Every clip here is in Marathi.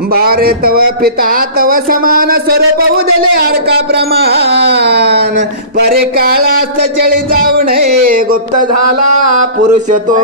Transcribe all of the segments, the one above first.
बारे तव पिता तव समान स्वरूप उदले अर्का प्रमाण परे काळास्त चळी जाऊ नये गुप्त झाला पुरुष तो.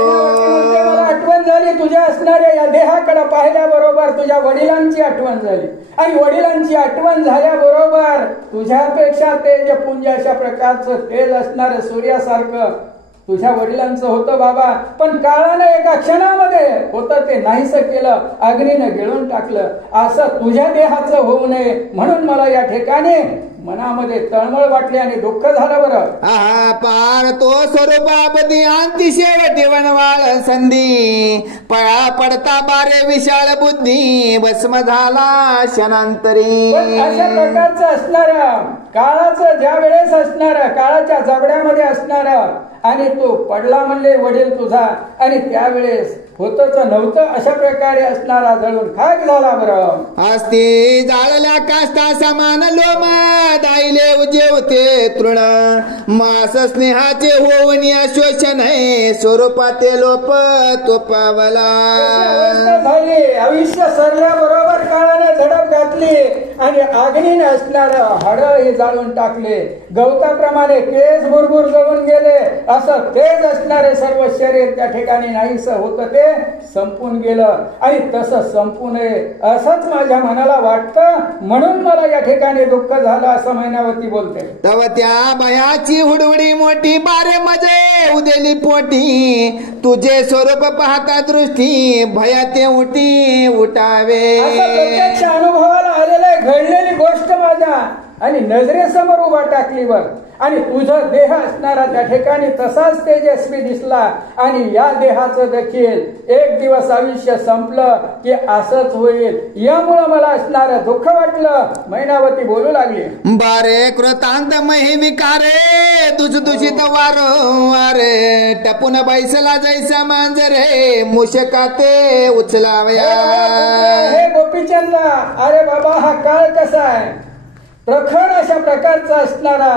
मला आठवण झाली तुझ्या असणाऱ्या या देहाकडे पाहिल्याबरोबर तुझ्या वडिलांची आठवण झाली आणि वडिलांची आठवण झाल्याबरोबर तुझ्यापेक्षा तेज पुंज अशा प्रकारचं तेज असणारं सूर्यासारखं तुझ्या वडिलांचं होतं बाबा. पण काळानं एका क्षणामध्ये होतं ते नाहीस केलं, अग्नीनं गिळून टाकलं. असं तुझ्या देहाचं होऊ नये म्हणून मला या ठिकाणी मनामध्ये तळमळ वाटली आणि दुःख झालं. बरं आहा पार तो स्वरूपापती अंती शेवटी वनवाळ संधी पळा पडता बारे विशाळ बुद्धी भस्म झाला क्षणांतरी. अशा प्रकारचं असणारं काळाचं ज्या वेळेस असणारं काळाच्या जबड्यामध्ये असणारं आणि तो पडला म्हणले वडील तुझा आणि त्यावेळेस होतच नव्हतं अशा प्रकारे असणारा जळून खाक झाला. बरं असती जाळल्या काष्टा समान लोम दाईले उजेवते तृण मास स्नेहाचे होऊन या शोषण स्वरूपाते लोप तो पावला. झाली आयुष्य सरल्याबरोबर काळाने झडप घातली आणि अग्नीने असणार हाड हे जाळून टाकले. गवताप्रमाणे केस भुरभुर जळून गेले. असं तेज असणारे सर्व शरीर त्या ठिकाणी नाहीस होतं ते संपून गेलं आणि तसं संपू नये असंच माझ्या मनाला वाटतं म्हणून मला या ठिकाणी दुःख झालं असं मैनावती बोलते. तव त्या भयाची हुडहुडी मोठी बारे मजे उदेली पोटी तुझे स्वरूप पाहता दृष्टी भयाते उठी उठावे. प्रत्यक्ष अनुभवाला आलेला घडलेली गोष्ट माझ्या आणि नजरेसमोर उभा टाकली वर आणि तुझा देह असणारा त्या ठिकाणी तसाच तेजस्वी दिसला आणि या देहाचं देखील एक दिवस आयुष्य संपलं की असंच होईल यामुळे मला असणारं दुःख वाटलं. मैनावती बोलू लागली. बारे कृतांत मही विकारे दुषदूषित वारे टपून बैसला जैसा मांजरे मुशकाते उचलावया. हे गोपीचंद अरे बाबा हा काळ कसा आहे प्रखर अशा प्रकारचा असणारा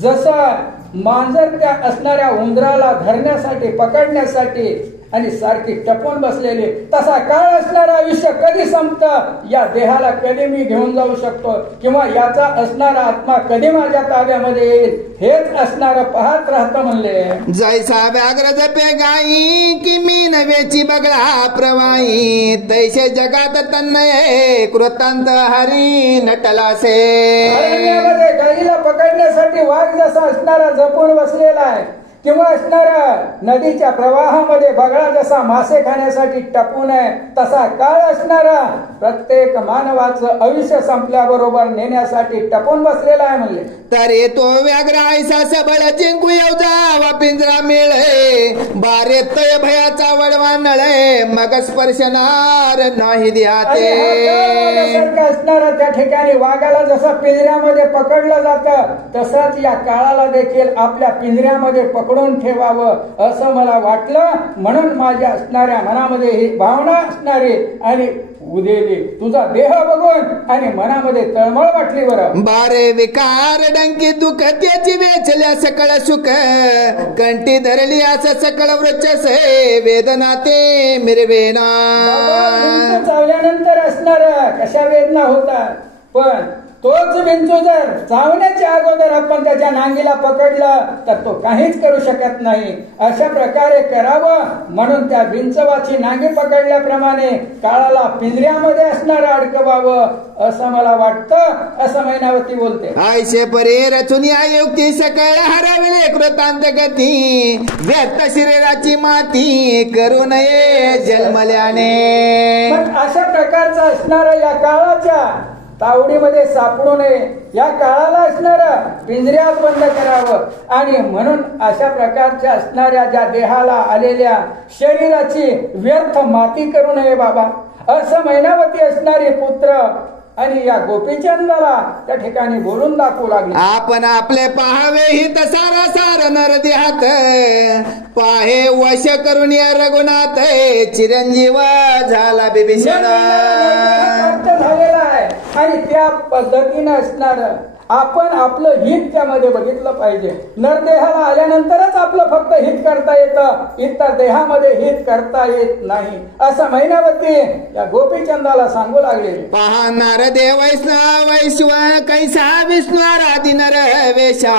जसा मांजर त्या असणाऱ्या उंदराला धरण्यासाठी पकडण्यासाठी आणि सारखी टपून बसलेली तसा काळ असणारा आयुष्य कधी संपतं या देहाला कधी मी घेऊन जाऊ शकतो किंवा याचा असणारा आत्मा कधी माझ्या ताब्यामध्ये येईल हेच असणारं पाहत राहतं म्हणले. जैसा व्याघ्र जपे गाई की मी नव्याची बगळा प्रवाही तैसे जगात तन्मय कृतांत हरी नटलासे. अरण्यामध्ये गाईला पकडण्यासाठी वाघ जसा असणारा जपून बसलेला आहे किंवा असणारा नदीच्या प्रवाहामध्ये बगळा जसा मासे खाण्यासाठी टपून आहे तसा काळ असणारा प्रत्येक मानवाचं आयुष्य संपल्याबरोबर नेण्यासाठी टपून बसलेला आहे म्हणले. तरी तो व्याघ्र ऐसा सबळ जिंकू येऊ जावा पिंजरा मिळे बारे तय भयाचा वडवा नळे मग स्पर्शनार नाही ध्याते. असणारा त्या ठिकाणी वाघाला जसं पिंजऱ्यामध्ये पकडलं जातं तसंच या काळाला देखील आपल्या पिंजऱ्यामध्ये पकडून ठेवावं असं मला वाटलं म्हणून माझ्या असणाऱ्या मनामध्ये ही भावना असणारी आणि उदेली तुझा देह बघून आणि मनामध्ये तळमळ वाटली. बरं बारे विकार डंकी दुःख त्याची वेचल्या सकळ सुख कंठी धरली असं सकळ वृक्षस वेदना ते मिरवेना. चावल्यानंतर असणार कशा वेदना होतात पण तोच विंचू जर चावण्याच्या अगोदर आपण त्याच्या नांगीला पकडलं तर तो काहीच करू शकत नाही. अशा प्रकारे करावं म्हणून त्या विंचवाची नांगी पकडल्याप्रमाणे काळाला पिंजऱ्यामध्ये असणारं अडकवावं असं मला वाटतं असं मैनावती बोलते. आयशे परे रचून या युक्ती सकळ हरवले कृतांत गती व्यर्थ शरीराची माती करू नये जन्मल्याने. अशा प्रकारचा असणारा या काळाच्या तावडीमध्ये सापडू नये या काळाला असणारं पिंजऱ्यात बंद करावं आणि म्हणून अशा प्रकारच्या असणाऱ्या ज्या देहाला आलेल्या शरीराची व्यर्थ माती करू नये बाबा असं मैनावती असणारे पुत्र आणि या गोपीचंदाला त्या ठिकाणी बोलून दाखवू लागले. आपण आपले पाहावे हित सारा सार नर देहात पाहे वश करून या रघुनाथ चिरंजीव झाला बिभीषण झालेला आहे आणि त्या पद्धतीने असणार आपण आपलं हित त्यामध्ये बघितलं पाहिजे. नरदेहाला आल्यानंतरच आपलं फक्त हित करता येतं, इतर देहामध्ये हित करता येत नाही, असं मैनावती या गोपीचंदाला सांगू लागले. पाहणार देव वैश्व कैसा विष्णू आराधी नर वेशा,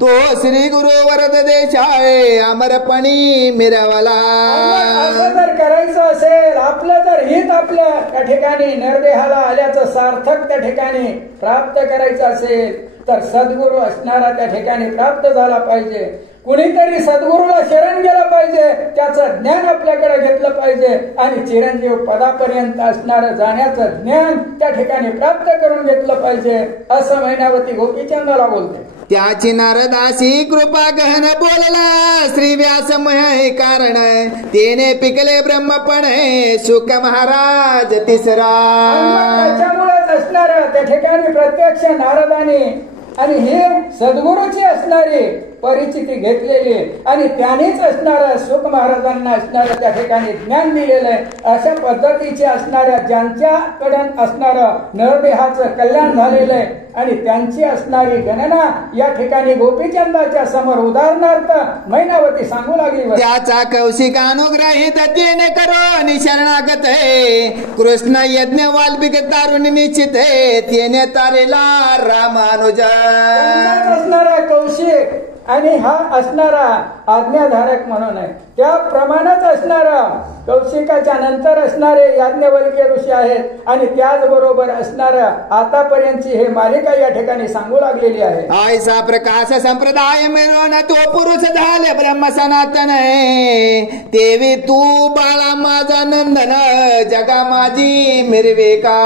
तो श्री गुरु वरद देशाय अमरपणी मिरवला. असं जर करायचं असेल, आपलं जर हित आपल्या त्या ठिकाणी नरदेहाला आल्याचं सार्थक त्या ठिकाणी प्राप्त करायचं असेल तर सद्गुरू असणारा त्या ठिकाणी प्राप्त झाला पाहिजे. कुणीतरी सद्गुरूला शरण गेलं पाहिजे, त्याचं ज्ञान आपल्याकडे घेतलं पाहिजे आणि चिरंजीव पदापर्यंत असणारं जाण्याचं ज्ञान त्या ठिकाणी प्राप्त करून घेतलं पाहिजे, असं मैनावती गोपीचंदाला बोलते. त्याची नारदासी कृपा गहन बोलला, श्री व्यासमय कारण तेने पिकले ब्रह्मपण सुख महाराज तिसरा. त्याच्यामुळेच असणार त्या ठिकाणी प्रत्यक्ष नारदाने आणि हे सद्गुरूची असणारी परिचिती घेतलेली आणि त्यानेच असणारं सुख महाराजांना असणारं त्या ठिकाणी ज्ञान दिलेलं आहे. अशा पद्धतीचे असणाऱ्या ज्यांच्याकडून असणारं नरदेहाचं कल्याण झालेलं आहे आणि त्यांची असणारी गणना या ठिकाणी गोपीचंदाच्या समोर उदाहरणार्थ मैनावती सांगू लागली. त्याचा कौशिक अनुग्रहित तेने करो निशरणागत है, कृष्ण यज्ञ वाल्मिक तारुण निश्चित है, तेने तारेला रामानुज. असणारा कौशिक आणि हा असणारा आज्ञाधारक म्हणून आहे, त्याप्रमाणेच असणारा कौशिकाच्या नंतर असणारे याज्ञवल्क्य ऋषी आहेत आणि त्याचबरोबर असणारा आतापर्यंतची हे मालिका या ठिकाणी सांगू लागलेली आहे. ऐसा प्रकाश संप्रदाय मिळून तो पुरुष झाले ब्रह्म सनातन, तेवी तू बाळा माझा नंदन जगा माझी मिरवे का.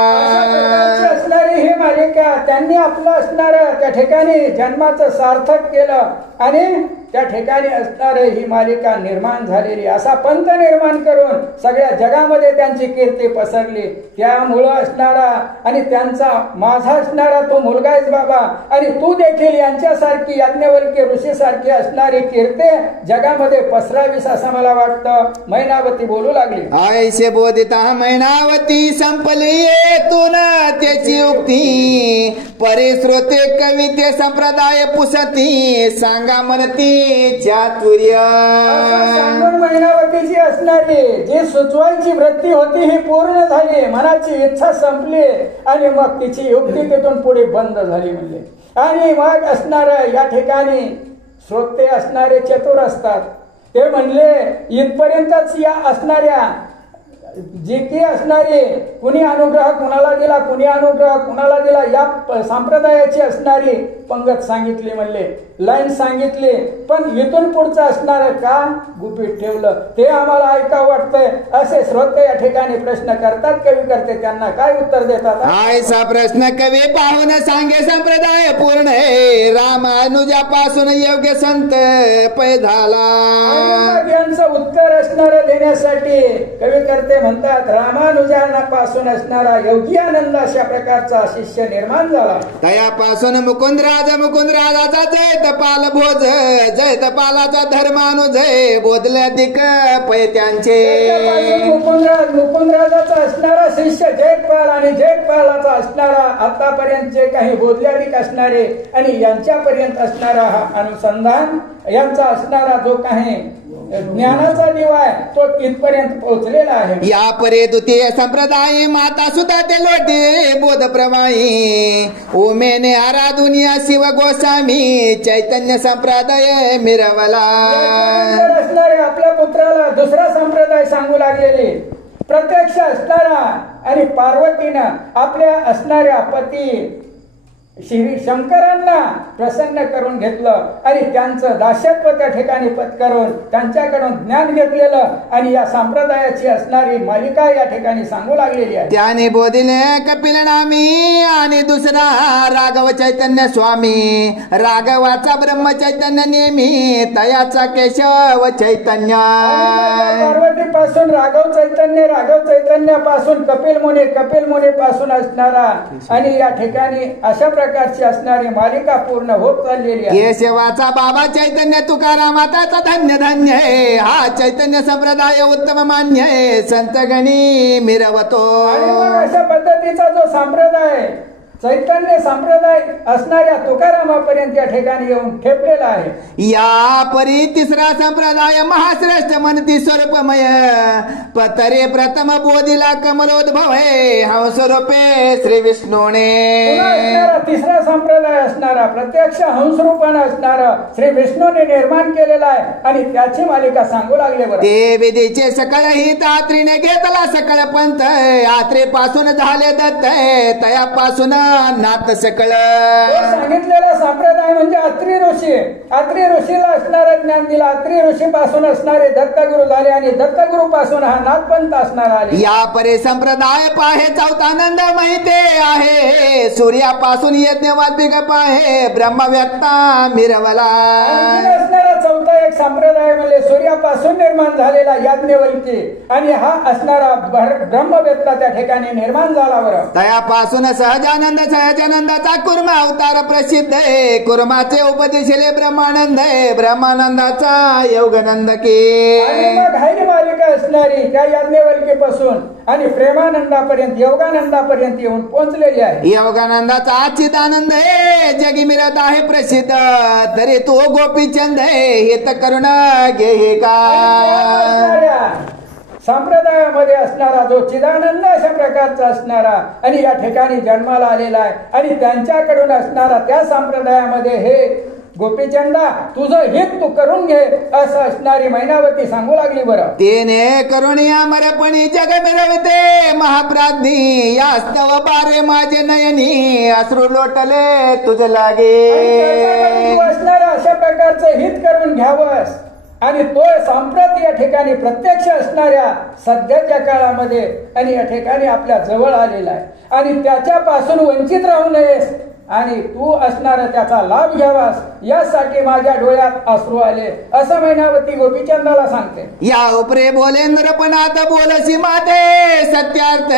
असणारी ही मालिका त्यांनी आपलं असणार त्या ठिकाणी जन्माचं सार्थक केलं आणि त्या ठिकाणी असणारे ही मालिका निर्माण झालेली, असा पंथ निर्माण करून सगळ्या जगामध्ये त्यांची कीर्ती पसरली. त्यामुळं असणारा आणि त्यांचा माझा असणारा तो मुलगा आहेस बाबा आणि तू देखील यांच्यासारखी याज्ञवल्क्य ऋषी सारखी असणारी कीर्ती जगामध्ये पसरावीस असं मला वाटतं, मैनावती बोलू लागली. ऐसे बोधिता मैनावती संपली येतून त्याची युक्ती, परिश्रोते कविते संप्रदाय पुसती, सांगा म्हणती चातुर्य. मैनावतीची असणारी जी सुचवायची वृत्ती होती ही पूर्ण झाली, मनाची इच्छा संपली आणि मग तिची युक्ती तिथून पुढे बंद झाली म्हणले. आणि मग असणार या ठिकाणी श्रोते असणारे चतुर असतात, ते म्हणले इथपर्यंतच या असणाऱ्या जी की असणारी कुणी अनुग्रह कुणाला दिला, कुणी अनुग्रह कुणाला दिला या संप्रदायाची असणारी पंगत सांगितली म्हणले, लाईन सांगितली, पण इथून पुढचं असणार का गुपित ठेवलं ते आम्हाला ऐकावं वाटतंय. असे श्रोते या ठिकाणी प्रश्न करतात, कवी करते त्यांना काय उत्तर देतात. ऐसा प्रश्न कवी पाहून सांगे संप्रदाय पूर्ण आहे, रामानुजापासून योग्य संत पै झाला. यांचं उत्तर असणार देण्यासाठी कवी करते म्हणतात रामानुजापासून असणारा योग्यानंद अशा प्रकारचा शिष्य निर्माण झाला. तयापासून मुकुंदराजाचा जय तपाल भोज, जय तपालाचा धर्मानुजय बोधल्या दिक पै त्यांचे. मुकुंदराजाचा असणारा शिष्य जयपाल आणि जयपालाचा असणारा आतापर्यंत जे काही बोधल्याधिक असणारे आणि यांच्यापर्यंत असणारा हा अनुसंधान यांचा असणारा जो काही ज्ञानाचा दिवा आहे तो इथपर्यंत पोहोचलेला आहे. या परे द्वितीय संप्रदाय माता सुद्धा ते लोटे बोध प्रवाही, ओमेने आराधुनिया शिव गोस्वामी चैतन्य संप्रदाय मिरवला. असणारे आपल्या पुत्राला दुसरा संप्रदाय सांगू लागलेले, प्रत्यक्ष असणारा आणि पार्वतीनं आपल्या असणाऱ्या पती श्री शंकरांना प्रसन्न करून घेतलं आणि त्यांचं दास्यत्व त्या ठिकाणी पत्करून त्यांच्याकडून ज्ञान घेतलेलं आणि या संप्रदायाची असणारी मालिका या ठिकाणी सांगू लागलेली आहे. त्याने बोधिले कपिल नामी आणि दुसरा राघव चैतन्य स्वामी, राघवाचा ब्रह्म चैतन्य नेमी, तयाचा केशव चैतन्य. पार्वती पासून राघव चैतन्य पासून कपिल मुनी पासून असणारा आणि या ठिकाणी अशा प्रकारची असणारी मालिका पूर्ण होत चाललेली आहे. केशवाचा बाबा चैतन्य तुकारामाताचा धन्य धन्य आहे, हा चैतन्य संप्रदाय उत्तम मान्य आहे, संत गणी मिरवतो. आणि मग अशा पद्धतीचा जो संप्रदाय चैतन्य संप्रदाय असणाऱ्या तुकारामापर्यंत या ठिकाणी येऊन ठेपलेला आहे. या परी तिसरा संप्रदाय महाश्रेष्ठ म्हणती स्वरूपमय पतरे प्रथम बोधिला कमलोद्भव हंसरूपे श्री विष्णूने. तिसरा संप्रदाय असणारा प्रत्यक्ष हंसरूपाने असणारा श्री विष्णूने निर्माण केलेला आहे आणि त्याची मालिका सांगू लागले. बरं, ते विधीचे सकळ हित आत्रीने घेतला सकळ पंथ आत्रे पासून झाले दत्त तयापासून नाथ सकळ. सांगितलेला संप्रदाय म्हणजे अत्री ऋषी. अत्री ऋषीला असणारं ज्ञान दिला. अत्री ऋषी पासून असणारे दत्तगुरु झाले आणि दत्तगुरु पासून हा नाथपंथ असणार आले. या परे संप्रदाय पाहे चौथानंद माहिती आहे सूर्यापासून यज्ञवाद्य पाहे ब्रह्म व्यक्ता मिरवला. असणारा चौथा एक संप्रदाय म्हणजे सूर्यापासून निर्माण झालेला याज्ञवल्की आणि हा असणारा ब्रह्मवेत्ता त्या ठिकाणी निर्माण झाला. बरं, तयापासून सहजानंदाचा कुर्म अवतार प्रसिद्ध आहे. कुर्माचे उपदेशले ब्रह्मानंद आहे ब्रह्मानंदाचा योगानंद के. मालिका असणारी त्या याज्ञवल्कीपासून आणि प्रेमानंदापर्यंत योगानंदापर्यंत येऊन पोहोचलेली आहे. योगानंदाचा आचिदानंद आहे जगी मिरत आहे प्रसिद्ध तरी तो गोपीचंद आहे हे तर करुण घे का. संप्रदायामध्ये असणारा जो चिदानंद अशा प्रकारचा असणारा आणि या ठिकाणी जन्माला आलेला आहे आणि त्यांच्याकडून असणारा त्या संप्रदायामध्ये हे गोपीचंदा तुझं हित तू करून घे असं असणारी मैनावती सांगू लागली. बरं, तेने करुणी अमरपणी जग मिरविते महाप्राज्ञी यास्तव बारे माझे नयनी अश्रू लोटले तुझ लागे. असणारा अशा प्रकारचं हित करून घ्यावंस आणि तो सांप्रत या ठिकाणी प्रत्यक्ष असणाऱ्या सध्याच्या काळामध्ये आणि या ठिकाणी आपल्या जवळ आलेला आहे आणि त्याच्यापासून वंचित राहू नयेस आणि तू असणारा त्याचा लाभ घ्यावास यासाठी माझ्या डोळ्यात अश्रू आले असं मैनावती गोपीचंदाला सांगते. या उपरे बोलेंद्र पण आता बोलसी माते सत्यार्थ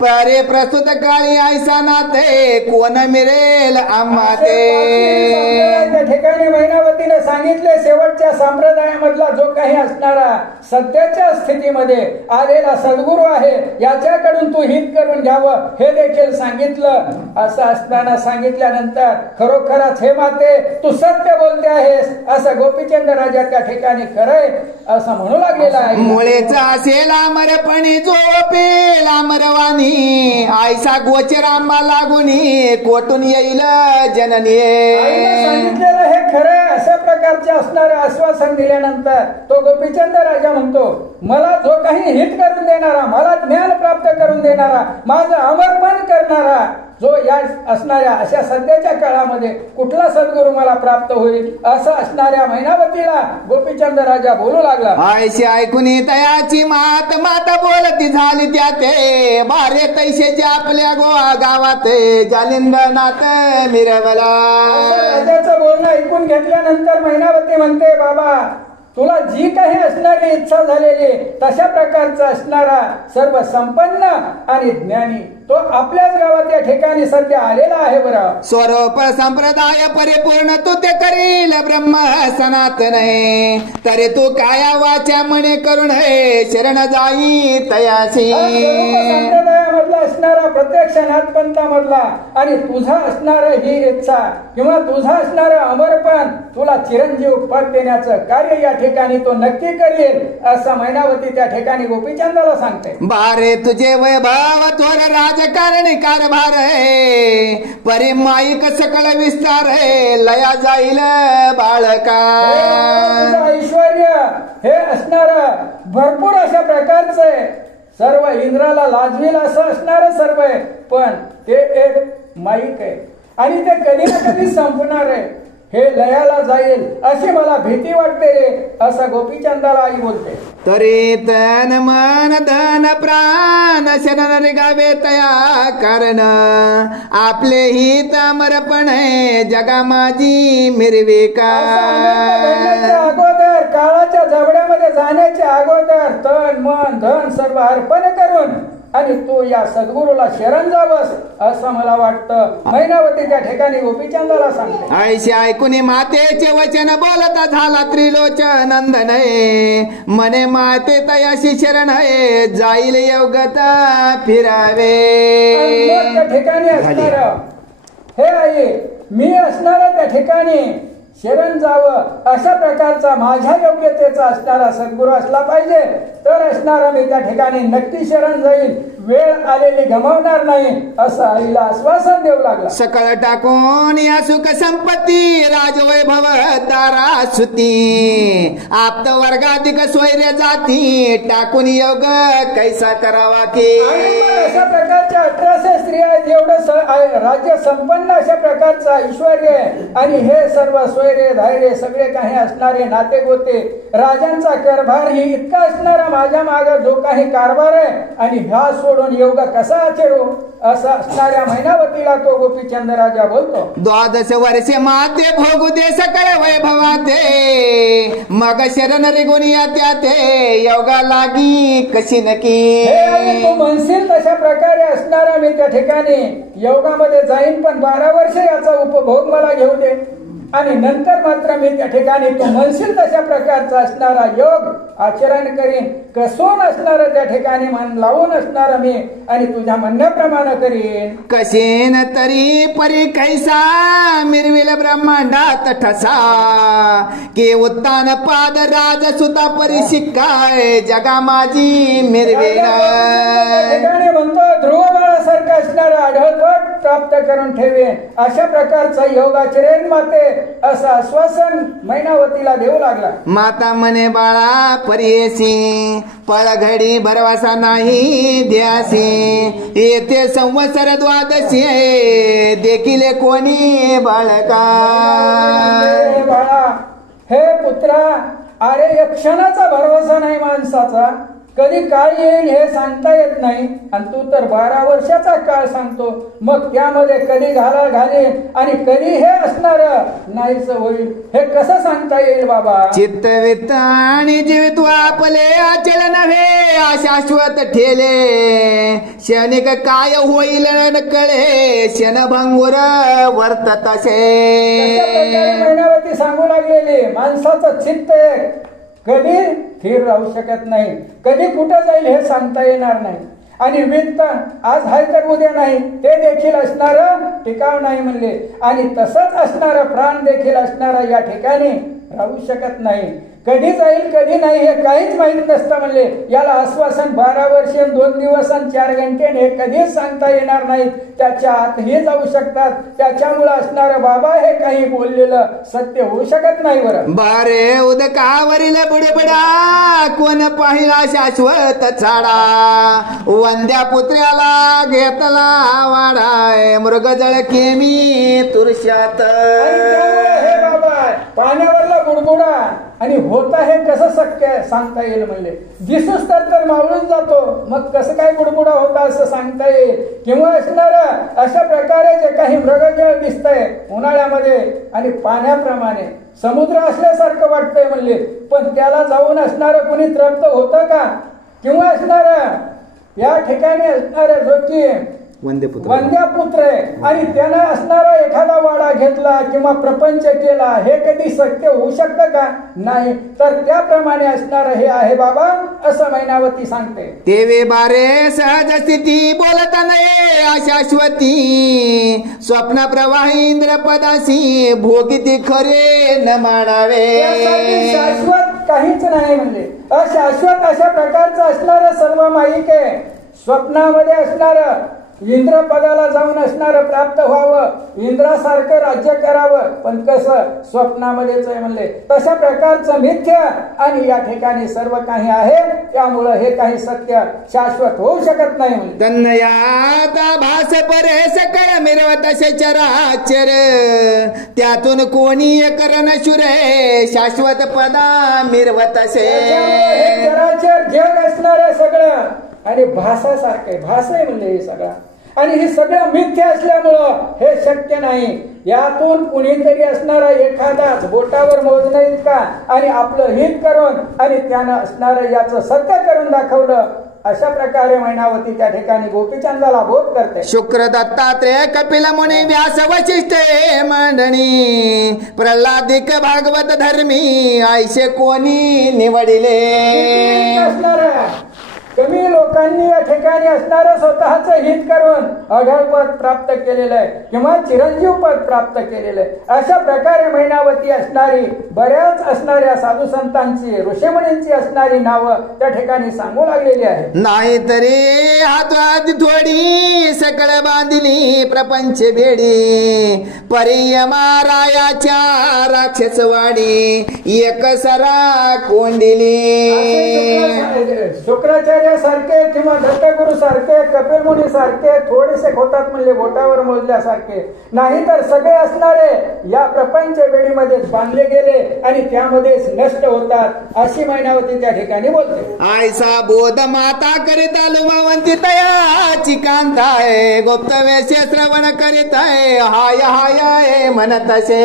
परे प्रस्तुत काळी ऐसा नाते कोण मिळेल आम्हाते. त्या ठिकाणी मैनावतीने सांगितले शेवटच्या संप्रदायामधला जो काही असणारा सध्याच्या स्थितीमध्ये आलेला सद्गुरू आहे याच्याकडून तू हित करून घ्यावं हे देखील सांगितलं. असं असताना सांगितल्यानंतर खरोखरच हे माते तू सत्य बोलते आहेस असं गोपीचंद राजा त्या ठिकाणी खरंय असं म्हणू लागलेला आहे. मुळेच असेल अमरपणी झोपेल अमरवाणी आयसा गोचरांबा लागुनी कोटून येईल जननी. सांगितलेलं हे खरं अशा प्रकारचे असणारे आश्वासन दिल्यानंतर तो गोपीचंद राजा म्हणतो मला जो काही हित करून देणारा मला ज्ञान प्राप्त करून देणारा माझं अमरपण करणारा जो या असणाऱ्या अशा सध्याच्या काळामध्ये कुठला सद्गुरू मला प्राप्त होईल असं असणाऱ्या मैनावतीला गोपीचंद राजा बोलू लागला. आयशी ऐकून तयाची मात माता बोलती झाली त्या ते बारे तैशेचे आपल्या गोवा गावात जालिंदनाथ मिरवला. राजाचं बोलणं ऐकून घेतल्यानंतर मैनावती म्हणते बाबा तुला जी काही असणारी इच्छा झालेली तशा प्रकारचा असणारा सर्व संपन्न आणि ज्ञानी तो आपल्याच गावात या ठिकाणी सध्या आलेला आहे. बरं, स्वरूप संप्रदाय परिपूर्ण तू ते करील ब्रह्म सनातन तरी तू काया वाचा म्हणे करून शरण जाई तयासी. संप्रदायामधला असणारा प्रत्यक्ष नाथपंथामधला आणि तुझा असणार ही इच्छा किंवा तुझा असणार अमरपण तुला चिरंजीव पद देण्याचं कार्य या ठिकाणी तो नक्की करेल असं मैनावती त्या ठिकाणी गोपीचंदाला सांगते. बारे तुझे वैभव थोर राजकारणी कारभार आहे परिमाईक सकळ विस्तार आहे लया जाईल बाळका. ऐश्वर्य हे असणार भरपूर अशा प्रकारचं सर्व इंद्राला लाजवेल असं असणार सर्व आहे पण ते एक माईक आहे आणि ते कधी ना कधी संपणार आहे हे लयाला जाईल अशी मला भीती वाटते रे असं गोपीचंदाला आई बोलते. तरी तन मन धन प्राण शरण गावे तया कारण आपले हित अमरपण जगा माझी मिरवे का. अगोदर काळाच्या जबड्यामध्ये जाण्याच्या अगोदर तन मन धन सर्व अर्पण करून आणि तू या सद्गुरूला शरण जावस असं मला वाटतं. मैनावती त्या ठिकाणी गोपीचंदाला सांगते. ऐशी ऐकून मातेचे वचन बोलता झाला त्रिलोचन नंदनये, मने माते तयाशी शरण आहे, जाईल योगत फिरावे. मग त्या ठिकाणी असणार हे आई मी असणार त्या ठिकाणी शरण जावं अशा प्रकारचा माझ्या योग्यतेचा असणारा सद्गुरू असला पाहिजे, तर असणारा मी त्या ठिकाणी नक्की शरण जाईल, वेळ आलेली गमावणार नाही असं आईला आश्वासन देऊ लागला. सकळ टाकून या सुख संपत्ती राजवैभव दारा सुती, आप्त वर्गाधिक स्वैर्य जाती, टाकून योग कैसा करावा की. अशा प्रकारच्या 1800 स्त्रिया आहेत, एवढं राज्य संपन्न अशा प्रकारचं ऐश्वर्य आणि हे सर्व स्वैर्य धैर्य सगळे काही असणारे नाते गोते, राजांचा कारभार ही इतका असणारा माझ्या माग जो काही कारभार आहे आणि ह्या सोडून योग कसा आचरू असं असणाऱ्या मैनावतीला तो गोपीचंद राजा बोलतो. 12 वर्षे माते भोगू दे सकळ वैभवाते, मग शरण रेगुनिया त्या ते योगा लागी कशी नकी. तू म्हणशील तशा प्रकारे असणारा मी त्या ठिकाणी योगामध्ये जाईन, पण 12 वर्ष याचा उपभोग मला घेऊ दे आणि नंतर मात्र मी त्या ठिकाणी तू म्हणशील तशा प्रकारचा असणारा योग आचरण करीन, कसून असणार त्या ठिकाणी मन लावून असणार मी आणि तुझ्या म्हणण्याप्रमाणे करीन. कशेन तरी परी कैसा मिरविल ब्रह्मांडात ठसा, के उत्तान पाद राज सुता परी शिकाय जगा माझी मिरवेन. ठिकाणी म्हणतो ध्रुव बाळासारखं असणारा आढळपट प्राप्त करून ठेवेन अशा प्रकारचा योग आचरेन माते असं आश्वासन मैनावतीला देऊ लागला. माता म्हणे बाळा परेसी, पळघडी भरवासा नाही ध्यासी, येते संवत्सर 12 देखील कोणी बाळका. बाळा हे पुत्रा, अरे एक क्षणाचा भरवसा नाही माणसाचा, कधी काळ येईल हे सांगता येत नाही आणि तू तर 12 वर्षाचा काळ सांगतो, मग त्यामध्ये कधी घालेल आणि कधी हे असणार नाहीच होईल हे कसं सांगता येईल बाबा. चित्त वित्त आणि जीवित्व आपले अचल नव्हे अशाश्वत ठेले, क्षणिक काय होईल न कळे क्षणभंगुर वर्तत असे. मैनावती सांगू लागलेली माणसाचं चित्त कधी स्थिर राहू शकत नाही, कधी कुठं जाईल हे सांगता येणार नाही आणि वित्त आज हाय तर उद्या नाही ते देखील असणार टिकाव नाही म्हणले आणि तसंच असणार प्राण देखील असणार या ठिकाणी राहू शकत नाही, कधी जाईल कधी नाही हे काहीच माहित नसतं म्हणले. याला आश्वासन 12 वर्ष 2 दिवस आणि 4 घंटे हे कधीच सांगता येणार नाही, त्याच्या आतही जाऊ शकतात. त्याच्यामुळे असणार बाबा हे काही बोललेलं सत्य होऊ शकत नाही. बरं बारे उदकावरील बुडबुडा कोण पाहिला शाश्वत झाडा, वंद्या पुत्र्याला घेतला वाडाय मृगजळ केमी तुरशात. हे बाबा पाण्यावरला बुडबुडा आणि होता हे कसं शक्य सांगता येईल म्हणले. दिसूस तर मावळून जातो, मग कसं काय बुडबुडा होता असं सांगता येईल. किंवा असणार अशा प्रकारे जे काही मृगजळ दिसतंय उन्हाळ्यामध्ये आणि पाण्याप्रमाणे समुद्र असल्यासारखं वाटतंय म्हणले, पण त्याला जाऊन असणार कुणी तृप्त होतं का. किंवा असणार या ठिकाणी असणार जो की वंद्यापुत्र आहे आणि त्यानं असणारा एखादा वाडा घेतला किंवा प्रपंच केला हे कधी सत्य होऊ शकतं का. नाही, तर त्याप्रमाणे असणार हे आहे बाबा असं मैनावती सांगते. तेवे बारे सहज स्थिती बोलता नये अशाश्वती, स्वप्न प्रवाही इंद्रपदासी भोगिती खरे न मानावे. शाश्वत काहीच नाही म्हणजे अशाश्वत अशा प्रकारचं असणार सर्व माईक आहे. स्वप्नामध्ये असणार इंद्रपदाला जाऊन असणार प्राप्त व्हावं, इंद्रासारखं राज्य करावं, पण कसं स्वप्नामध्येच आहे म्हणले. तशा प्रकारचं मिथ्य आणि या ठिकाणी सर्व काही आहे, त्यामुळं हे काही सत्य शाश्वत होऊ शकत नाही म्हणले. तन्मयाता भास परे सकळ मिरवत चराचर, त्यातून कोणी करण शुरे शाश्वत पदा मिरवत असे. चराचर जग असणार सगळं आणि भासासारखे भास आहे म्हणले हे सगळं आणि हे सगळं मिथ्य असल्यामुळं हे शक्य नाही. यातून कुणीतरी असणारा एखादाच बोटावर मोजणं इतका आणि आपलं हित करून आणि त्यानं असणारं याचं सत्य करून दाखवलं अशा प्रकारे मैनावती त्या ठिकाणी गोपीचंदाला बोध करते. शुक्र दत्तात्रेय कपिल मुनी व्यास वशिष्ठ हे मंडणी प्रल्हादिक भागवत धर्मी आयशे कोणी निवडिले. कमी लोकांनी या ठिकाणी असणारं स्वतःचं हित करून अढळ पद प्राप्त केलेलं आहे किंवा चिरंजीव पद प्राप्त केलेलं आहे. अशा प्रकारे मैनावती असणारी बऱ्याच असणाऱ्या साधू संतांची ऋषीमुनींची असणारी नावं त्या ठिकाणी सांगू लागलेली आहेत. नाहीतरी हात थोडी सकळ बांधिली प्रपंच बेडी परिय मारायाच्या राक्षसवाडी एक सरा कोंडिली. शुक्राचार्य सारखे किंवा दत्तगुरु सारखे कपिल मुनी सारखे थोडेसे होतात म्हणजे बोटावर मोजल्यासारखे नाही तर सगळे असणारे या प्रपंच बेडीमध्ये बांधले गेले आणि त्यामध्येच नष्ट होतात अशी मैनावती त्या ठिकाणी बोलते. आयसा बोध माता करीत लुमावंती तयाची कांता आहे गुप्त वेश श्रवण करीत आहे हाय हाय म्हणत असे.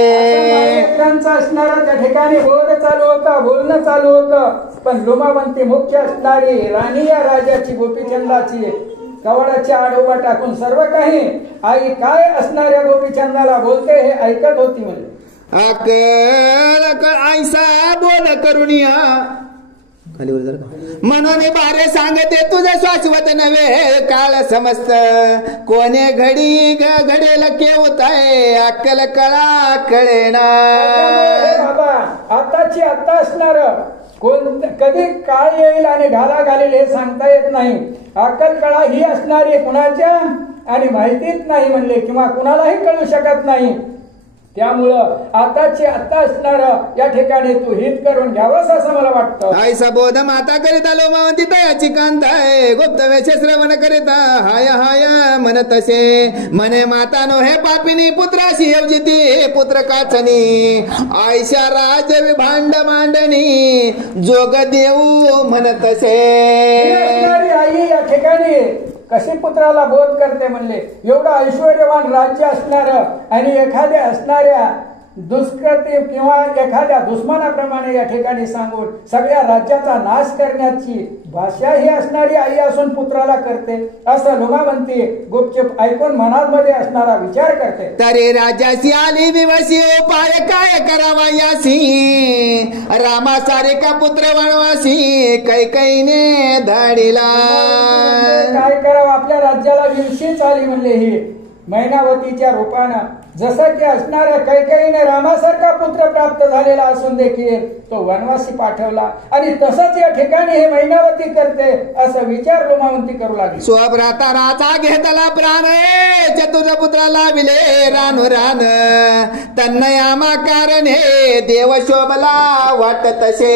असणारा त्या ठिकाणी बोध चालू होता बोलणं चालू होतं पण लुमावंती मुख्य असणारी राणी या राजाची गोपीचंदाची कवडाची आडोबा टाकून सर्व काही आई काय असणाऱ्या गोपीचंदाला बोलते हे ऐकत होती. म्हणजे अकल आयसा बोल करुणिया म्हणून बारे सांगते तुझं शाश्वत नव्हे काळ समस्त कोणे घडी घडेल केवताय अक्कल कळा कळेना. बाबा आताची आता असणार कोण कधी काय येईल आणि घाला घालेल हे सांगता येत नाही. अक्कल कळा ही असणारी कुणाच्या आणि माहितीच नाही म्हणले किंवा कुणालाही कळू शकत नाही. त्यामुळं आताची आता असणार या ठिकाणी तू हित करून घ्यावंस असं मला वाटतं. आयसा बोध माता करिता लोमावंती तयाची कांता आहे गुप्त वेश श्रवण करिता हाय हाय म्हणत असे. म्हणे माता नो हे पापिनी पुत्राशी अवजिती पुत्र काचनी आयशा राज भांड मांडणी जोग देऊ म्हणत असे. आई या ठिकाणी कशी पुत्राला बोध करते म्हणले एवढं ऐश्वर्यवान राज्य असणार आणि एखाद्या असणाऱ्या दुष्कृती किंवा एखाद्या दुश्मनाप्रमाणे या ठिकाणी सांगून सगळ्या राज्याचा नाश करण्याची भाषा ही असणारी आई असून पुत्राला करते असं लुमावंती गुपचूप ऐकून मनामध्ये असणारा विचार करते. तरी राजाशी आली दिवशी उपाय काय करावा यासी रामा सारिका पुत्र वनवासी कैकईने धाडीला. काय करावं आपल्या राज्याला दिवशीच आली म्हणले ही मैनावतीच्या रूपानं जसं की असणाऱ्या कैकेयीने रामासारखा पुत्र प्राप्त झालेला असून देखील तो वनवासी पाठवला आणि तसंच या ठिकाणी हे मैनावती करते असं विचार लुमावंती करू लागली. स्वभ्राता राजा घेतला प्राण चतुर पुत्राला विले रान रान तन्नयामा कारणे देव शोभला वाटत असे.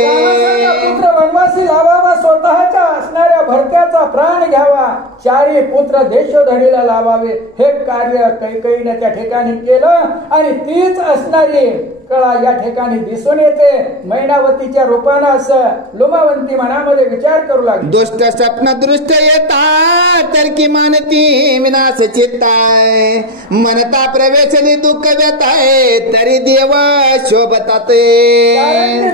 पुत्र वनवासी लावावा स्वतःच्या असणाऱ्या भरत्याचा प्राण घ्यावा चारी पुत्र देशोधडीला लावावे हे कार्य कैकेयीने त्या ठिकाणी केलं आणि तीच असणारी कळा या ठिकाणी दिसून येते मैनावतीच्या रूपानं असं लुमावंती मनामध्ये विचार करू लागली. दुष्ट स्वप्न दृष्ट येतात तर की मानती विनाश चित्ताय मनता प्रवेशली दुःख व्यताय तरी देव शोभतात.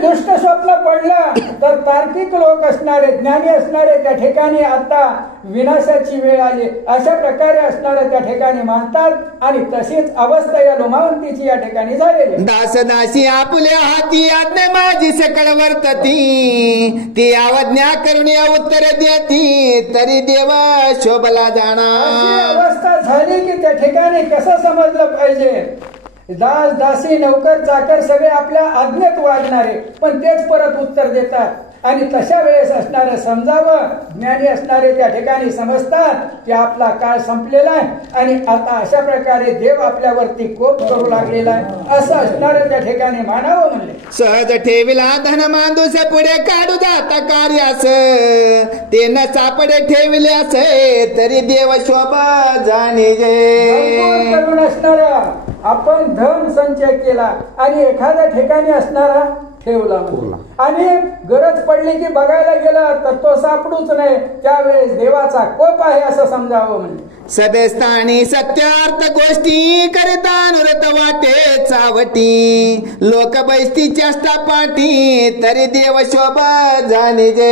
दुष्ट स्वप्न पडलं तर तार्किक लोक असणारे ज्ञानी असणारे त्या ठिकाणी आता विनाशाची वेळ आली अशा प्रकारे असणारे त्या ठिकाणी मानतात आणि तशीच अवस्था या लुमावंतीची या ठिकाणी झालेली. दास दासी आपल्या हाती आज्ञा माझी सकळ वर्तती ती अवज्ञा करून उत्तर देती तरी देव शोभला जाणार. अवस्था झाली की त्या ठिकाणी कसं समजलं पाहिजे दास दासी नौकर चाकर सगळे आपल्या आज्ञेत वागणारे पण तेच परत उत्तर देतात आणि तशा वेळेस असणारं समजावं ज्ञानी असणारे त्या ठिकाणी समजतात की आपला काळ संपलेला आहे आणि आता अशा प्रकारे देव आपल्यावरती कोप करू लागलेला आहे असं असणारं त्या ठिकाणी मानावं म्हणले. सहज ठेविला धन मांदूस पुढे काढू जाता कार्यास ते न सापडे ठेविले असे तरी देव शोभा जाणे करून असणारा आपण धन संचय केला आणि एखाद्या ठिकाणी असणारा ठेवला पुरला. आणि गरज पडली की बघायला गेलं तर तो सापडूच नाही, त्यावेळेस देवाचा कोप आहे असं समजावं. म्हणजे सदेस्थानी सत्यार्थ गोष्टी करिता अनुरत वाटे चावटी लोक बैसती चेष्टा पाठी तरी देव शोभा जाणे जे.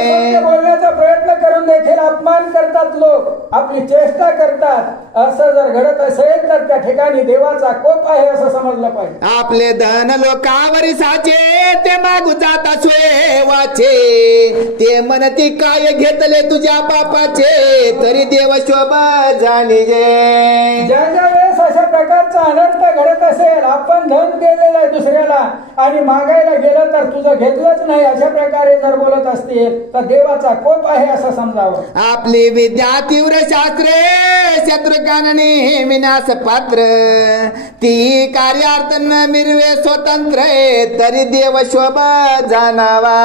सत्य बोलण्याचा प्रयत्न करून देखील अपमान करतात लोक, आपली चेष्टा करतात. असं जर घडत असेल तर त्या ठिकाणी देवाचा कोप आहे असं समजलं पाहिजे. आपले धन लोकावरी साचे ते मागू जाता सोय वाचे ते म्हणती काय घेतले तुझ्या बापाचे तरी देव शोभा जाणी जे. ज्या ज्या वेळेस अशा प्रकारचा अनर्थ घडत असेल, आपण धन दिलेलं आहे दुसऱ्याला आणि मागायला गेलं तर तुझं घेतलंच नाही, अशा प्रकारे जर बोलत असतील तर देवाचा कोप आहे असं समजावं. आपली विद्या तीव्र शास्त्रे शत्रुकानने विनाश पात्र ती कार्यार्थ न मिरवे स्वतंत्र तरी देव शोभा जाणावा.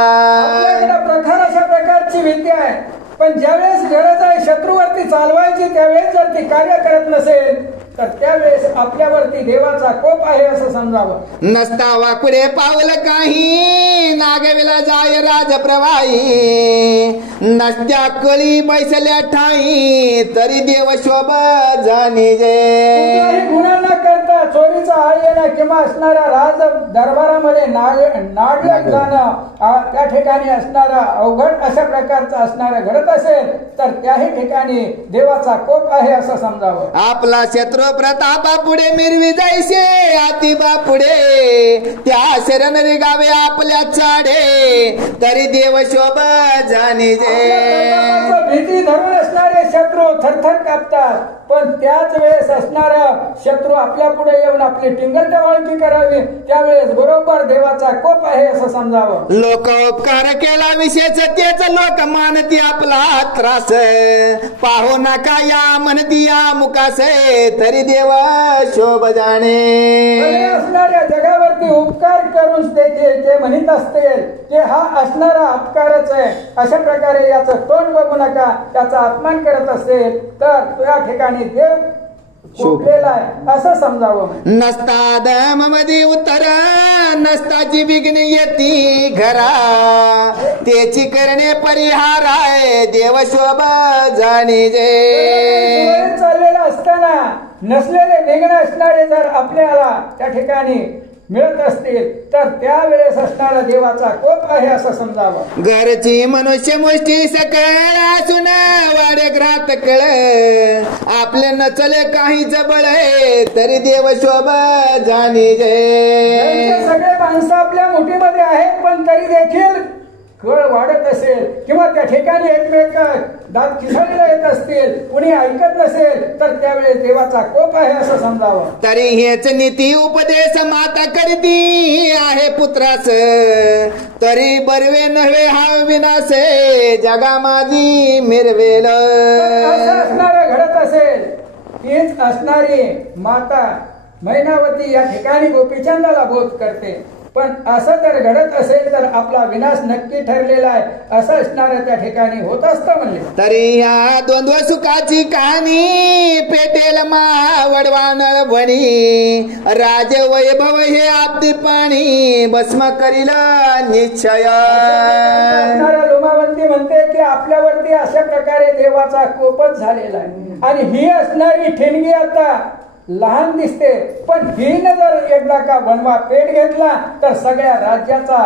आपल्याकडे प्रखर अशा प्रकारची विद्या आहे, पण ज्यावेळेस गरज आहे शत्रूवरती चालवायची त्यावेळेस जर ती कार्य करत नसेल तर त्यावेळेस आपल्यावरती देवाचा कोप आहे असं समजावं. नसता वाकुडे पावल काही नागविला जाय राजप्रवाही नसत्या कळी बैसल्या ठाई तरी देव शोभा जाणी जे. कुठलाही गुन्हा न करता चोरीचा आळ येणं किंवा असणाऱ्या राज दरबारामध्ये नाडलं जाणं, त्या ठिकाणी असणारा अवघड अशा प्रकारचं असणारं घडत असेल तर त्याही ठिकाणी देवाचा कोप आहे असं समजावं. आपला शत्रू प्रतापा पुढे मिरवी जायचे आतिबा पुढे त्या शरण रे गावे आपल्या चाडे तरी देव शोभा जाणी जे. भीती धरून असणारे शत्रू थरथर कापतात, पण त्याच वेळेस असणारा शत्रू आपल्या पुढे येऊन आपली टिंगलटवाळकी करावी त्यावेळेस बरोबर देवाचा कोप आहे असं समजावं. लोक उपकार केला विशेष तेच लोक मानती आपला त्रास पाहू नका या म्हणती या मुकास तरी देवा शोभ जाणे. असणाऱ्या जगावरती उपकार करून ते म्हणत असतील की हा असणारा अपकारच आहे, अशा प्रकारे याचं तोंड बघू नका, त्याचा अपमान करत असेल तर त्या ठिकाणी देव शोभलेला आहे असं समजावं. नसता दम मध्ये उतर नसताची विघ्न येती घरा त्याची करणे परिहार आहे देव शोभा जाणी जे. चाललेला असताना नसलेले विघ्न असणारे जर आपल्याला त्या ठिकाणी मिळत असतील तर त्यावेळेस असणारा देवाचा कोप आहे असं समजावं. घरची मनुष्य मुष्टी सकळ असून वाडे घरात कळ आपले नचले काही जबळ तरी देव शोभा जाणी जे. सगळे माणसं आपल्या मुठीमध्ये आहेत पण तरी देखील कळ वाढत असेल किंवा त्या ठिकाणी एकमेक दात खिसाळले येत असतील, कुणी ऐकत नसेल तर त्यावेळेस देवाचा कोप आहे असं समजावं. तरी हेच नीती उपदेश माता करती आहे पुत्रास तरी बरवे नव्हे हा विनाश जगा माझी मिरवेल. असं असणारं घडत असेल तीच असणारी माता मैनावती या ठिकाणी गोपीचंदाला बोध करते, पण असं जर घडत असेल तर आपला विनाश नक्की ठरलेला आहे असं असणारं त्या ठिकाणी होत असतं म्हणले. तरी ह्या द्वंद्व सुखाची कहाणी पेटेल वडवानळ बनी राज वैभव हे आपदी पाणी भस्म करील निश्चय. लोमावंती म्हणते की आपल्यावरती अशा प्रकारे देवाचा कोपच झालेला आहे आणि ही असणारी ठिणगी आता लहान दिसते, पण हिने जर एकदा का बनवा पेट घेतला तर सगळ्या राज्याचा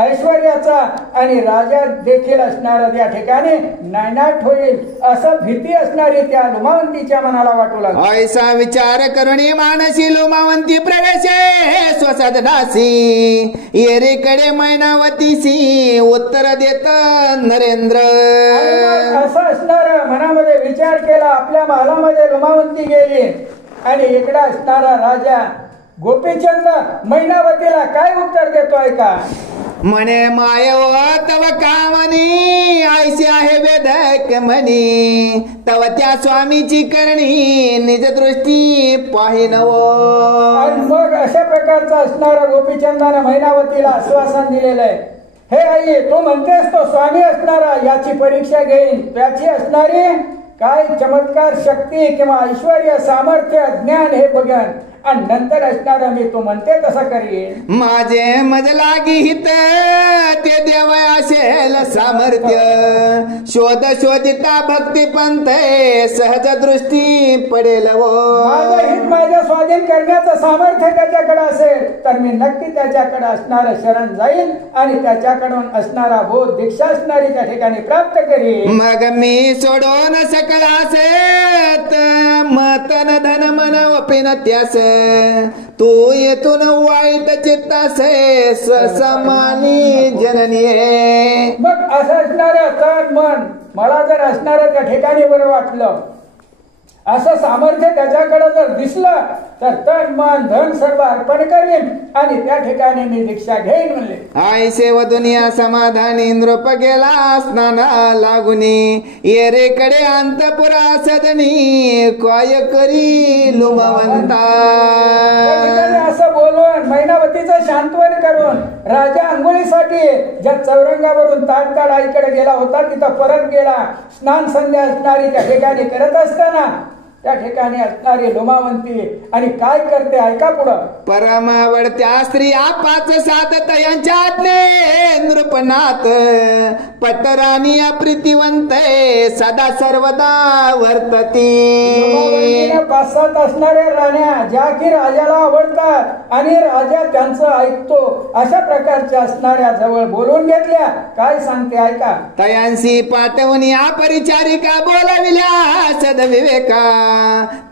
ऐश्वर्याचा आणि राजा देखील असणारा त्या ठिकाणी नायनाट होईल असं भीती असणारी त्या लुमावंतीच्या मनाला वाटू लागली. ऐसा विचार करुणी मानसी लुमावंती प्रवेशे स्वसदनासी येरीकडे मैनावतीसी उत्तर देत नरेंद्र. असं असणार मनामध्ये विचार केला, आपल्या महालामध्ये लुमावंती गेली आणि इकडे असणारा राजा गोपीचंद मैनावतीला काय उत्तर देतोय का म्हणे मायव तव कामनी ऐशी आहे वेदक म्हणी तव त्या स्वामीची करणी निज दृष्टी पाहिनवो. आणि मग अशा प्रकारचा असणारा गोपीचंदाने मैनावतीला आश्वासन दिलेलं आहे, हे आई तू म्हणतेस तो स्वामी असणारा याची परीक्षा घेईन, त्याची असणारी काय चमत्कार शक्ती किंवा ऐश्वर्य सामर्थ्य ज्ञान हे बघन आणि नंतर असणार मी तू म्हणते तसं करीन. माझे मज लागी हित ते देव असेल सामर्थ्य शोध शोधिता भक्ती पंथ सहज दृष्टी पडेल वो. माझं हित माझ्या स्वाधीन करण्याचं सामर्थ्य त्याच्याकडे असेल तर मी नक्की त्याच्याकडे असणार शरण जाईल आणि त्याच्याकडून असणारा बोध दीक्षा असणारी त्या ठिकाणी प्राप्त करीन. मग मी सोडून सकळ असेत मतन धन मन वपिन त्यास तू येथून वाईट चित्तास स्वसमानी जननी. मग असं असणार तन मन मला जर असणार त्या ठिकाणी बरं वाटलं असं सामर्थ्य त्याच्याकडे जर दिसलं तर तन मन धन सर्व अर्पण करीन आणि त्या ठिकाणी मी दीक्षा घेईन म्हणले. आई सेव दुनिया समाधान इंद्रोप गेला स्नाना लागुनी येरेकडे अंतपुरा सदनी काय करी लुमवंता. असं बोलून मैनावतीचं शांतवन करून राजा अंघोळीसाठी ज्या चौरंगावरून ताडताड आईकडे गेला होता तिथं परत गेला. स्नान संध्या असणारी त्या ठिकाणी करत असताना त्या ठिकाणी असणारी लोमावंती आणि काय करते ऐका पुढं. परमावडत्या स्त्रिया 5-7 तयांच्या नृपनाथ पटराणी अप्रीतिवंत सदा सर्वदा वर्तती. 5-7 असणाऱ्या राण्या ज्या की राजाला आवडतात आणि राजा त्यांचं ऐकतो अशा प्रकारच्या असणाऱ्या जवळ बोलून घेतल्या. काय सांगते ऐका. तयांशी पाठवून या परिचारिका बोलाविल्या सदविवेका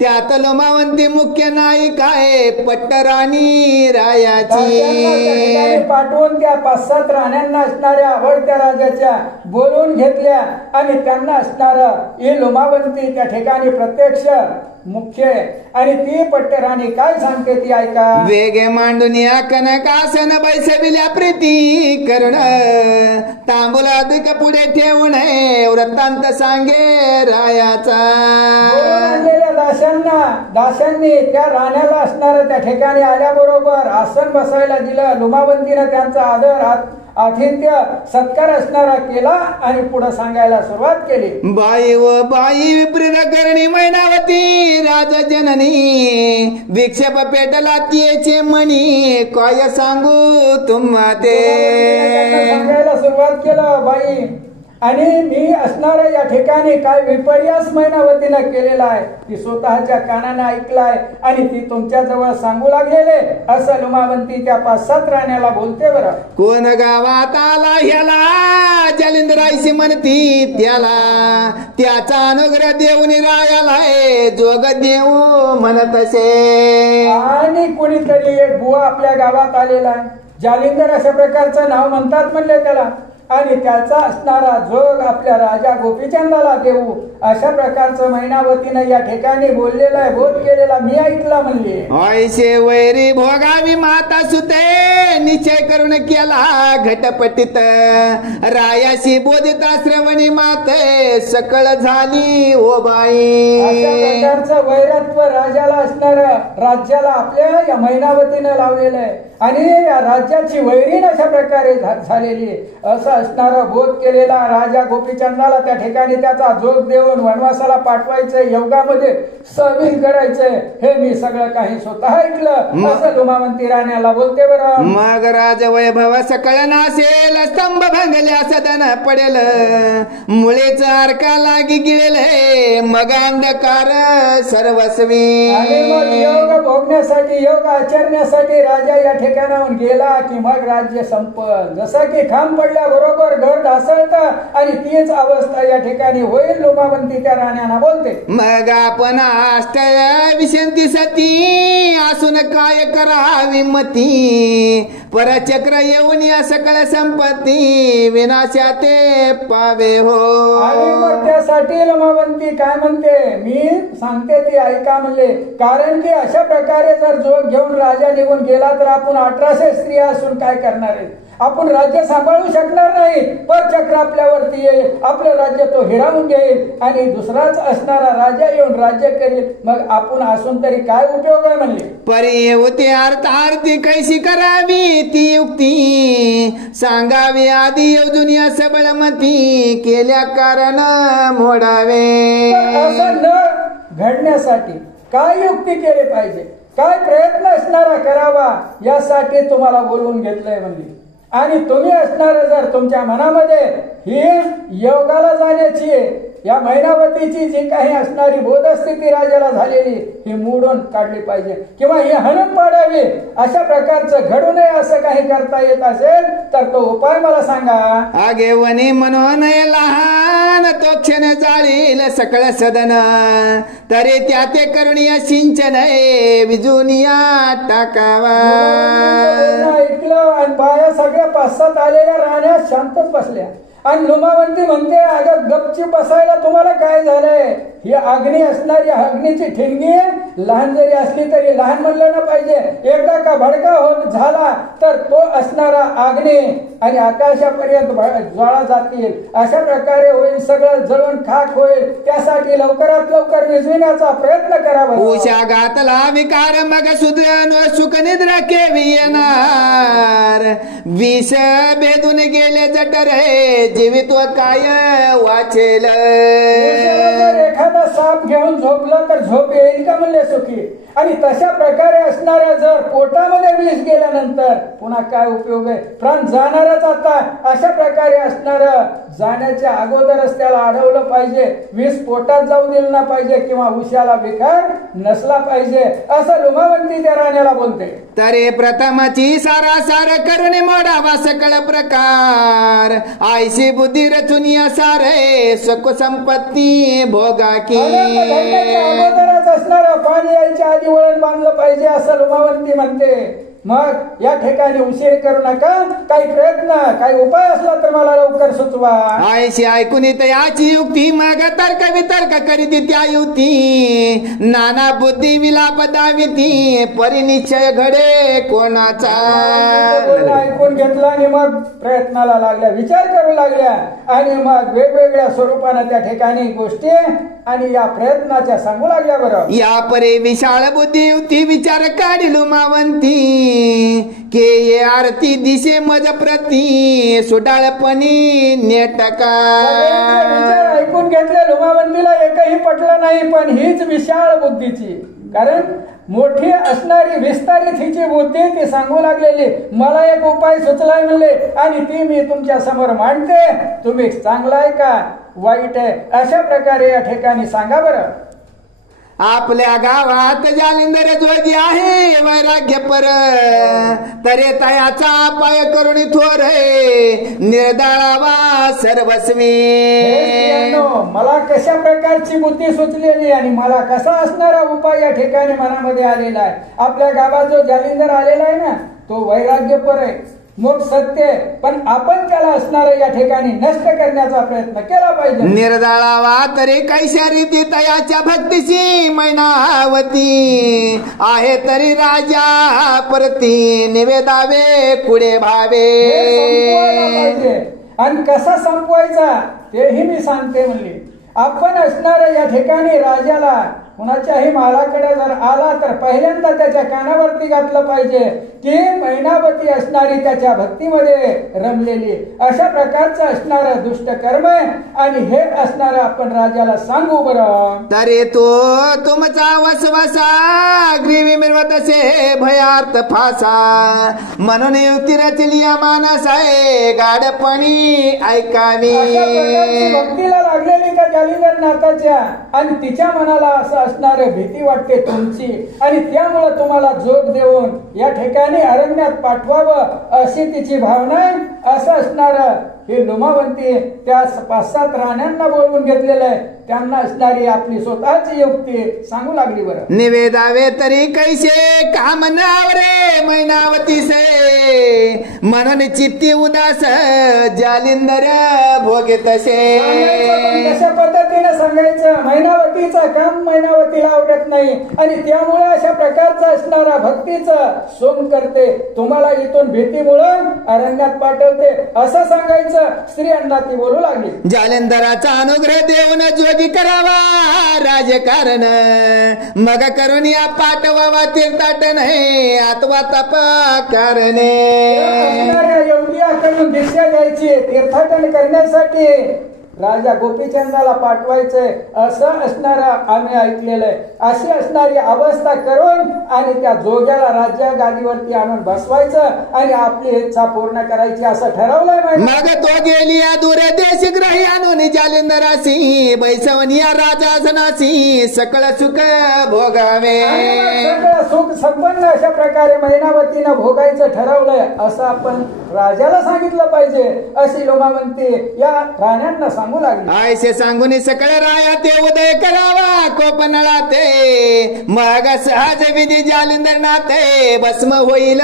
त्यात लोमावंती मुख्य नायिका आहे पट्टराणी रायाची. पाठवून त्या 5-7 राण्यांना असणाऱ्या आवडत्या राजाच्या बोलून घेतल्या आणि त्यांना असणार ही लोमावंती त्या ठिकाणी प्रत्यक्ष मुख्य आणि ती पट्टराणी काय सांगते ती ऐका. वेगे मांडून या कनकासन बैसविल्या प्रीती करण तांबूला अधिक पुढे ठेवून वृत्तांत सांगे रायाचा. दाशांनी त्या राण्याला असणार त्या ठिकाणी आल्याबरोबर आसन बसायला दिलं. लुमावंतीनं त्यांचा आदर आतिथ्य सत्कार असणारा केला आणि पुढे सांगायला सुरुवात केली. बाई व बाई विपरीत करणी मैनावती राजजननी विक्षेप पेटला तिचे मणी काय सांगू तुम्हा ते. सांगायला सुरुवात केलं बाई आणि मी असणाऱ्या या ठिकाणी काय विपर्यास मैनावतीनं केलेला आहे ती स्वतःच्या कानाने ऐकलाय आणि ती तुमच्या जवळ सांगू लागलेले असं लुमावंती त्या 5-7 राण्याला बोलते. बरं कोण गावात आला ह्याला जालिंदरायशी म्हणती त्याला त्याचा अनुग्रह देऊन रायाला जोग देऊ म्हणत असे. आणि कोणीतरी एक बुवा आपल्या गावात आलेला आहे जालिंदर अशा प्रकारचं नाव म्हणतात म्हणले त्याला आणि त्याचा असणारा जोग आपल्या राजा गोपीचंदाला देऊ अशा प्रकारचं मैनावतीनं या ठिकाणी बोललेला आहे बोध केलेला मी ऐकला म्हणले. ऐसे वैरी भोगावी माता सुते निश्चय करून केला घटपटीत रायाशी बोधिता श्रवणी माते सकळ झाली ओ बाई. अशा प्रकारचं वैरत्व राजाला असणार राज्याला आपल्या या मैनावतीनं लावलेलं आहे आणि या राज्याची वैरीण अशा प्रकारे झालेली असं असणारा बोध केलेला राजा गोपीचंदाला त्या ठिकाणी त्याचा जोग देऊन वनवासाला पाठवायचंय योगामध्ये सहभागी करायचंय हे मी सगळं काही स्वतः ऐकलं असं लुमावंती राण्याला बोलते. बरं मग राजवैभव सकळ नासेल स्तंभ भंगल्या सदन पडेल मुळेच अर्का लागी गिळेल मग अंधकार सर्वस्वी. आणि मग योग भोगण्यासाठी योग आचरण्यासाठी राजा या ठिकाणाहून गेला की मग राज्य संपल जसं की खांब पडल्या बरोबर घर ढासळत आणि तीच अवस्था या ठिकाणी होईल. लोमावंती त्या राण्यांना बोलते. मग आपण अष्ट विशंती सती असून काय करावी मती परचक्र येऊन या सकळ संपत्ती विनाशा ते पावे हो. आणि मग त्यासाठी लोमावंती काय म्हणते मी सांगते ती ऐका म्हणले. कारण की अशा प्रकारे जर जोग घेऊन राजा निघून गेला तर आपण 1800 स्त्रिया असून काय करणार आहे. आपण राज्य सांभाळू शकणार नाही. पर चक्र आपल्यावरती येईल आपलं राज्य तो हिरावून घेईल आणि दुसराच असणारा राजा येऊन राज्य करेल मग आपण असून तरी काय उपयोग आहे म्हणले. परी होते आरती कैसी करावी ती युक्ती सांगावी आधी योजून या सबळमती केल्या कारण मोडावे. असं न घडण्यासाठी काय युक्ती केली पाहिजे काय प्रयत्न असणारा करावा यासाठी तुम्हाला बोलवून घेतलंय म्हणजे. आणि तुम्ही असणार जर तुमच्या मनामध्ये ही योगाला जाण्याची या मैनावतीची जी काही असणारी बोधस्थिती राजाला झालेली ही मोडून काढली पाहिजे किंवा ही हाणून पाडावी. अशा प्रकारचं घडू नये असं काही करता येत असेल तर तो उपाय मला सांगा. आगेवणी म्हणून लहान तो क्षण जाळील सकळ सदन तरी त्या ते करुणीय सिंचन विजुनिया टाकावा. ऐकलं आणि बाया सगळ्या 5-7 आलेल्या राहण्यास शांतच बसल्या आणि लुमावंती म्हणते अगं गपची बसायला तुम्हाला काय झालंय. ही अग्नी असणारी अग्नीची ठिणगी लहान जरी असली तरी लहान म्हणलं ना पाहिजे. एकदा का भडका झाला तर तो असणारा अग्नी आणि आकाशापर्यंत ज्वाळा जातील अशा प्रकारे होईल. सगळं जळून खाक होईल. त्यासाठी लवकरात लवकर विझविण्याचा प्रयत्न करावा. उषा घातला विकार मग सुधन सुख निद्रा केवी येणार विष भेदून गेले जठरे जीवित्व काय वाचेल. एखादा साप घेऊन झोपलं तर झोप येईल का म्हणले सुखी. आणि तशा प्रकारे असणाऱ्या जर पोटामध्ये विष गेल्यानंतर पुन्हा काय उपयोग आहे. प्राण जाणारच आता. अशा प्रकारे असणार जाण्याच्या अगोदरच त्याला अडवलं पाहिजे. विष पोटात जाऊ दिलं ना पाहिजे किंवा उशाला विकार नसला पाहिजे असं लुमावंती त्या राण्याला बोलते. तरे प्रथमची सारासार करुणे मोडावा सकळ प्रकार आयशी बुद्धी रचून या सारे सुख संपत्ती भोगा की. अगोदरच असणार पाणी यायच्या आधी वळण बांधलं पाहिजे असं लुमावंती म्हणते. मग या ठिकाणी उशीर करू नका. काही प्रयत्न काही उपाय असला तर मला लवकर सुचवा. आयशी ऐकून येत याची युक्ती मग तर्क वितर्क करीत त्या युक्ती नाना बुद्धी विलाप दाविती परिनिश्चय घडे कोणाचा. ऐकून घेतला आणि मग प्रयत्नाला लागल्या विचार करू लागल्या आणि मग वेगवेगळ्या स्वरूपाने त्या ठिकाणी गोष्टी आणि या प्रयत्नाच्या सांगू लागल्या. बरं या परे विशाळ बुद्धी युक्ती विचार काढी लुमावंती के ये आरती दिशे मज प्रती सुडाळपणी नेटका. ऐकून घेतले लुमावंतीला एकही पटलं नाही. पण हीच विशाळ बुद्धीची कारण मोठी असणारी विस्तारित हिची बुद्धी ती सांगू लागलेली. मला एक उपाय सुचलाय म्हणले आणि ती मी तुमच्या समोर मांडते. तुम्ही चांगला आहे का वाईट आहे अशा प्रकारे या ठिकाणी सांगा. बरं आपल्या गावात जालिंदर जोगी आहे वैराग्य पर तरे तयाचा पाय करून थोर निर्दळावा सर्वस्वी. मला कशा प्रकारची बुद्धी सुचलेली आणि मला कसा असणारा उपाय या ठिकाणी मनामध्ये आलेला आहे. आपल्या गावात जो जालिंदर आलेला आहे ना तो वैराग्य पर आहे मग सत्य पण आपण त्याला असणार या ठिकाणी नष्ट करण्याचा प्रयत्न केला पाहिजे. निर्दळावा तरी कैशा रीती तयाच्या भक्तीशी मैनावती आहे तरी राजा परती निवेदावे पुढे भावे. आणि कसा संपवायचा तेही मी सांगते म्हणले. आपण असणार या ठिकाणी राजाला कुणाच्याही मालाकडे जर आला तर पहिल्यांदा त्याच्या कानावरती घातलं पाहिजे की मैनावती असणारी त्याच्या भक्तीमध्ये रमलेली अशा प्रकारचं असणार दुष्ट कर्म आणि हे असणार आपण राजाला सांगू. बरं तरी तो तुमचा वसवसा ग्रीवी मिळवत असे भयार्थ फासा म्हणून युक्ती रचली मानस आहे गाडपणी ऐकावी. भक्तीला लागलेली त्या जालिंदर नाथाच्या आणि तिच्या मनाला असं असणार भीती वाटते तुमची आणि त्यामुळे तुम्हाला जोग देऊन या ठिकाणी अरण्यात पाठवावं अशी तिची भावना असं असणार. हे लुमावंती त्या 5-7 राण्यांना बोलवून घेतलेलं आहे. त्यांना असणारी आपली स्वतःची युक्ती सांगू लागली. बरं निवेदावे तरी कैसे काम नावरे मैनावती से म्हणून चित्ती उदास जालिंदर भोगे तसे. कशा पद्धतीने सांगायचं मैनावतीचं काम मैनावतीला आवडत नाही आणि त्यामुळे अशा प्रकारचं असणारा भक्तीचं सोंग करते. तुम्हाला इथून भीतीमुळं अरण्यात पाठवते असं सांगायचं. स्त्रियांना ती बोलू लागली. जालिंदराचा अनुग्रह देऊन जोगी करावा राजकारण मग करून या पाठवावा तीर्थाट नाही अथवा तपा करणे. योग्याकडून दीक्षा घ्यायची तीर्थाटन करण्यासाठी राजा गोपीचंदाला पाठवायचंय असं असणारं आम्ही ऐकलेलं आहे. अशी असणारी अवस्था करून आणि त्या जोग्याला राज्य गादीवरती आणून बसवायचं आणि आपली इच्छा पूर्ण करायची असं ठरवलंय. मग तो गेली दूर देश ग्रही आणून जालिंदरासी बैसवनिया राजा जनासी सकळ सुख भोगावे. सगळं सुख संपन्न अशा प्रकारे महिनावतीनं भोगायचं ठरवलंय असं आपण राजाला सांगितलं पाहिजे अशी लोमावंती या राण्यांना सांगू लागली. आयसे सांगून सकळ राया ते उदय करावा कोपनळा ते मग सहज विधी जालिंदर नाते भस्म होईल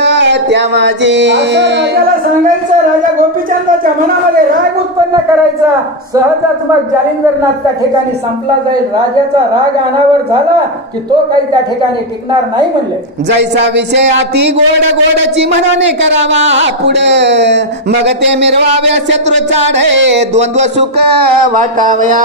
त्या माझी. राजाला सांगायचं, राजा गोपीचंदाच्या मनामध्ये राग उत्पन्न करायचा. सहजच मग जालिंदरनाथ त्या ठिकाणी संपला जाईल. राजाचा राग अनावर झाला की तो काही त्या ठिकाणी टिकणार नाही म्हणले. जैसा विषय अति गोड गोडची म्हणून करावा पुढे मग ते मिरवाव्या शत्रू चाढे द्वंद्व सुख वाटाव्या.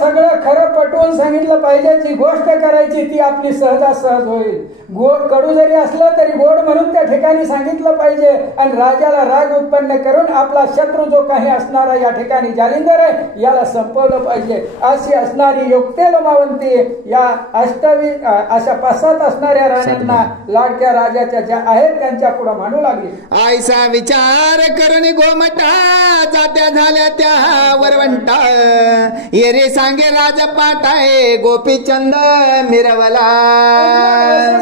सगळं खरं पटवून सांगितलं पाहिजे. जी गोष्ट करायची ती आपली सहजासहज होईल. गोड कडू जरी असलं तरी गोड म्हणून त्या ठिकाणी सांगितलं पाहिजे आणि राजाला राग उत्पन्न करून आपला शत्रू जो काही असणारा या ठिकाणी जालिंदर आहे याला संपवलं पाहिजे अशी असणारी युक्ते लोमावंती या अष्टवी अशा 5-7 असणाऱ्या राण्यांना लाडक्या राजाच्या ज्या आहेत त्यांच्या पुढे मांडू लागली. आयसा विचार करून गोमटा जात्या झाल्या त्या वरवंटा येरे सांगे राजपाटाय गोपीचंद मिरवला.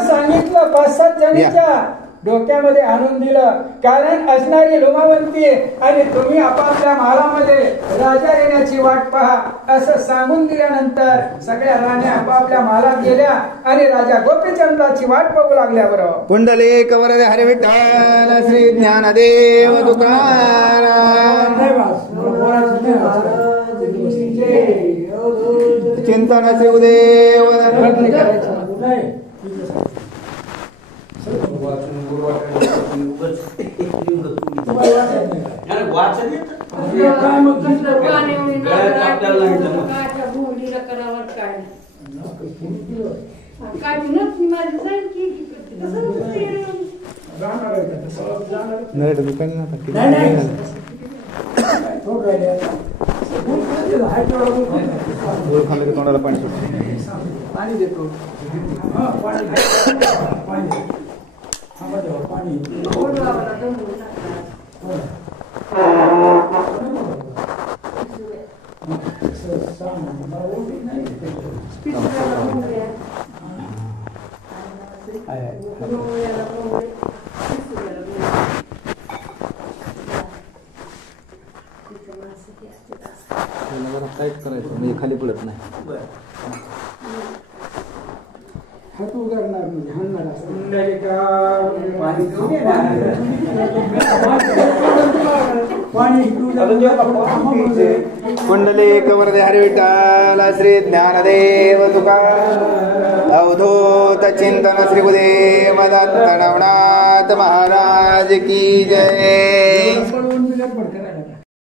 सांगितलं 5-7 जणीच्या डोक्यामध्ये आणून दिलं. कारण असणारी लोमावंती आणि तुम्ही आपापल्या महालामध्ये राजा येण्याची वाट पहा असं सांगून दिल्यानंतर सगळ्या राण्या आपापल्या महालात गेल्या आणि राजा गोपीचंदाची वाट बघू लागल्या. बरोबर पुंडलिक वरदे हरी विठ्ठल श्री ज्ञानदेव तुकाराम चिंतन श्री उदेव. तोंडाला पाणी पाणी देतो. टाईट करायचं म्हणजे खाली पडत नाही. हात उगारणार म्हणजे हाणणार असं. पुंडलिक वरदे हरी विठ्ठल श्री ज्ञानदेव तुकाराम अवधूत चिंतन श्री गुरुदेव दत्त नवनाथ महाराज की जय.